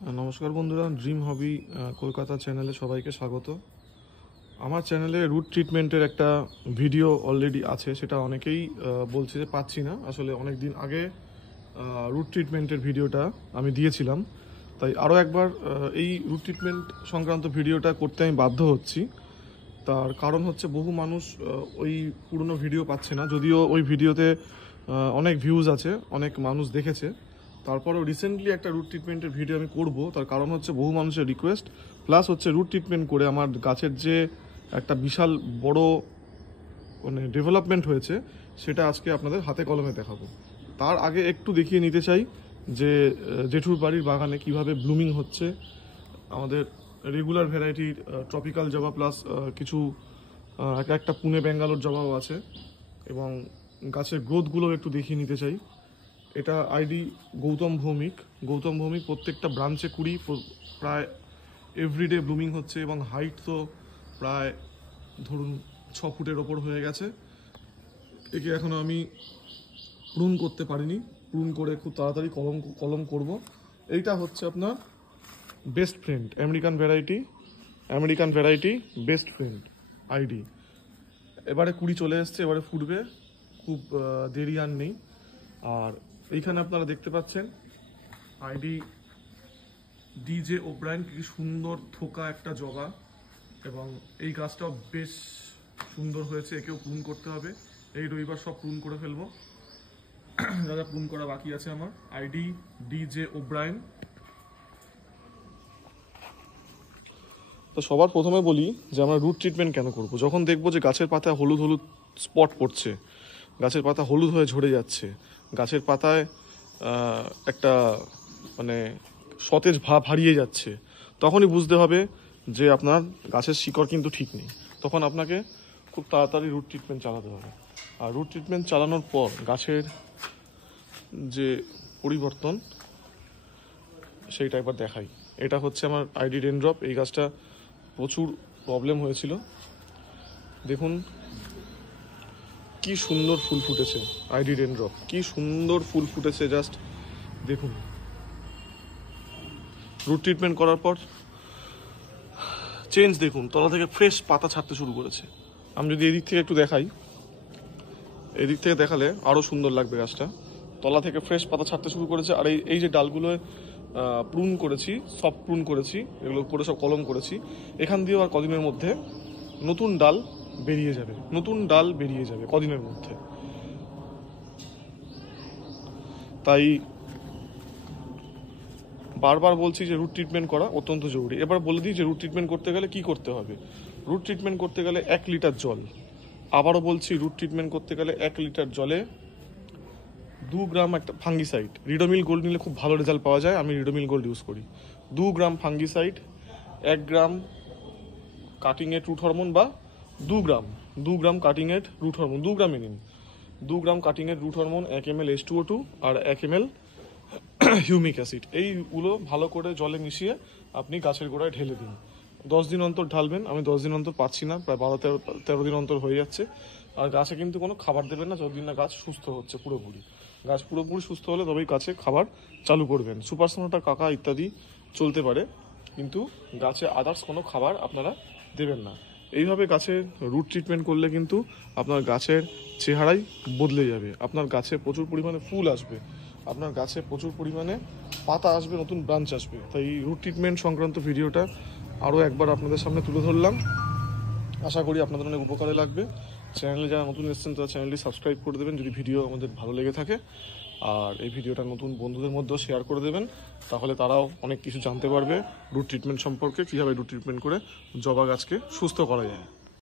নমস্কার বন্ধুরা, ড্রিম হবি কলকাতা চ্যানেলে সবাইকে স্বাগত। আমার চ্যানেলে রুট ট্রিটমেন্টের একটা ভিডিও অলরেডি আছে, সেটা অনেকেই বলছে যে পাচ্ছি না। আসলে অনেক দিন আগে রুট ট্রিটমেন্টের ভিডিওটা আমি দিয়েছিলাম, তাই আরও একবার এই রুট ট্রিটমেন্ট সংক্রান্ত ভিডিওটা করতে আমি বাধ্য হচ্ছি। তার কারণ হচ্ছে বহু মানুষ ওই পুরনো ভিডিও পাচ্ছে না, যদিও ওই ভিডিওতে অনেক ভিউজ আছে, অনেক মানুষ দেখেছে। তারপরেও রিসেন্টলি একটা রুট ট্রিটমেন্টের ভিডিও আমি করব, তার কারণ হচ্ছে বহু মানুষের রিকোয়েস্ট, প্লাস হচ্ছে রুট ট্রিটমেন্ট করে আমার গাছের যে একটা বিশাল বড় ডেভেলপমেন্ট হয়েছে সেটা আজকে আপনাদের হাতে কলমে দেখাবো। তার আগে একটু দেখিয়ে নিতে চাই যে জেঠুর বাড়ির বাগানে কিভাবে ব্লুমিং হচ্ছে। আমাদের রেগুলার ভ্যারাইটির ট্রপিক্যাল জবা প্লাস কিছু একটা পুনে ব্যাঙ্গালোর জবাও আছে, এবং গাছের গ্রোথগুলো একটু দেখিয়ে নিতে চাই। এটা আইডি গৌতম ভৌমিক। প্রত্যেকটা ব্রাঞ্চে কুড়ি, প্রায় এভরিডে ব্লুমিং হচ্ছে, এবং হাইট তো প্রায় ধরুন 6 ফুটের ওপর হয়ে গেছে। একে এখনও আমি প্রুন করতে পারিনি, প্রুন করে খুব তাড়াতাড়ি কলম করব। এইটা হচ্ছে আপনার best friend American variety best friend ID. এবারে কুড়ি চলে এসছে, এবারে ফুটবে, খুব দেরি আর নেই। আর এইখানে আপনারা দেখতে পাচ্ছেন আইডি ডিজে ওব্রায়েন, কি সুন্দর থোকা একটা জবা, এবং এই গাছটাও বেশ সুন্দর হয়েছে। একেও প্রুন করতে হবে, এই রবিবার সব প্রুন করে ফেলবো, যা যা প্রুন করা বাকি আছে আমার। ID DJ O'Brien. তো সবার প্রথমে বলি যে আমরা রুট ট্রিটমেন্ট কেন করব। যখন দেখবো যে গাছের পাতায় হলুদ হলুদ স্পট পড়ছে, গাছের পাতা হলুদ হয়ে ঝরে যাচ্ছে, গাছের পাতায় একটা সতেজ ভাব হারিয়ে যাচ্ছে, তখনই বুঝতে হবে যে আপনার গাছের শিকড় কিন্তু ঠিক নেই। তখন আপনাকে খুব তাড়াতাড়ি রুট ট্রিটমেন্ট চালাতে হবে। আর রুট ট্রিটমেন্ট চালানোর পর গাছের যে পরিবর্তন সেইটা একবার দেখাই। এটা হচ্ছে আমার আইডি রেনড্রপ। এই গাছটা প্রচুর প্রবলেম হয়েছিল, দেখুন কি সুন্দর ফুল ফুটেছে। আইডি রেনড্রপ কি সুন্দর ফুল ফুটেছে, জাস্ট দেখুন। রুট ট্রিটমেন্ট করার পর চেঞ্জ দেখুন, তলা থেকে ফ্রেশ পাতা ছাড়তে শুরু করেছে। আমি যদি এদিক থেকে একটু দেখাই, এদিক থেকে দেখালে আরও সুন্দর লাগবে গাছটা। তলা থেকে ফ্রেশ পাতা ছাড়তে শুরু করেছে। আর এই যে ডালগুলো প্রুন করেছি, সব প্রুন করেছি, এগুলো করে সব কলম করেছি, এখান দিয়েও আর কদিনের মধ্যে নতুন ডাল বেরিয়ে যাবে কদিনের মধ্যে। তাই বারবার বলছি যে রুট ট্রিটমেন্ট করা অত্যন্ত জরুরি। এবার বলে দিই যে রুট ট্রিটমেন্ট করতে গেলে কি করতে হবে। রুট ট্রিটমেন্ট করতে গেলে 1 লিটার জল, আবারও বলছি, রুট ট্রিটমেন্ট করতে গেলে 1 লিটার জলে 2 গ্রাম একটা ফাঙ্গিসাইড, রিডোমিল গোল্ড নিলে খুব ভালো রেজাল্ট পাওয়া যায়, আমি রিডোমিল গোল্ড ইউজ করি। 2 gram fungicide, 1 gram cutting aid root hormone, বা 2 gram cutting aid root hormone, 2 গ্রামে নিন। 2 gram cutting aid root hormone, 1 ml H2O2 আর 1 ml হিউমিক অ্যাসিড, এইগুলো ভালো করে জলে মিশিয়ে আপনি গাছের গোড়ায় ঢেলে দিন। 10 দিন অন্তর ঢালবেন। আমি 10 দিন অন্তর পাচ্ছি না, প্রায় 12-13 দিন অন্তর হয়ে যাচ্ছে। আর গাছে কিন্তু কোনো খাবার দেবেন না যতদিন না গাছ সুস্থ হচ্ছে পুরোপুরি। গাছ পুরোপুরি সুস্থ হলে তবেই গাছে খাবার চালু করবেন। সুপার সোনাটা, কাকা ইত্যাদি চলতে পারে, কিন্তু গাছে আদার্স কোনো খাবার আপনারা দেবেন না। এইভাবে গাছের রুট ট্রিটমেন্ট করলে কিন্তু আপনার গাছের চেহারাই বদলে যাবে। আপনার গাছে প্রচুর পরিমাণে ফুল আসবে, আপনার গাছে প্রচুর পরিমাণে পাতা আসবে, নতুন ব্রাঞ্চ আসবে। তাই এই রুট ট্রিটমেন্ট সংক্রান্ত ভিডিওটা আরও একবার আপনাদের সামনে তুলে ধরলাম। আশা করি আপনাদের অনেক উপকারে লাগবে। চ্যানেলে যারা নতুন এসেছেন তারা চ্যানেলটি সাবস্ক্রাইব করে দেবেন যদি ভিডিও আমাদের ভালো লেগে থাকে। আর এই ভিডিওটা নতুন বন্ধুদের মধ্যেও শেয়ার করে দেবেন, তাহলে তারাও অনেক কিছু জানতে পারবে রুট ট্রিটমেন্ট সম্পর্কে, কীভাবে রুট ট্রিটমেন্ট করে জবা গাছকে সুস্থ করা যায়।